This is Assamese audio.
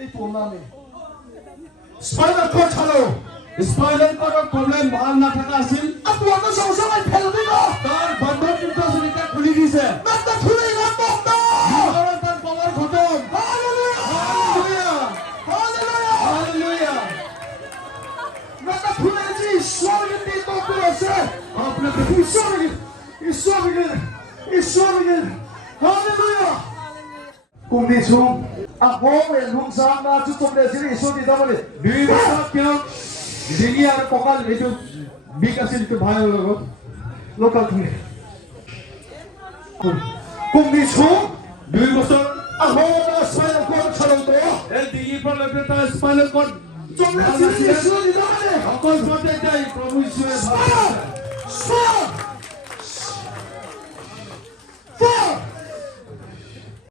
এই তোলামে স্পাইনাল কৰ্ড চালো স্পাইনাল কৰ্ডৰ প্ৰব্লেম ভাল নাথাকা আছিল আপোনাক সহজে ফেলবি ন তাৰ বন্ধন কিন্তু আছিল এতিয়া খুলি দিছে নাটা খুলে নাম বন্ধ আৰু তাৰ পাৱাৰ খতম হালেলুয়া হালেলুয়া হালেলুয়া নাটা খুলে যে ঈশ্বরের নির্দেশ আছে আপনাকে ঈশ্বরের হালেলুয়া কুমিছু আহোমে লুকসামা চুচমলে জিরি ঈশ্বরী দাবলে 2 বছৰ তেওঁ ডিঙি আৰু কঁকাল এইটো বিষ আছিল এইটো ভাইৰ লগত লোকাল তুমি কুমিছু 2 বছৰ আহোমে স্পাইনাল কৰ্ড চালাতে এই ডিঙিৰ পৰা লৈ পেলাই তাৰ স্পাইনেল কৰ্ড চমলে জিৰি ঈশ্বৰী দাবলে অকল সতে যায় প্ৰভু ঈশ্বৰে ভাল স্পাইনাল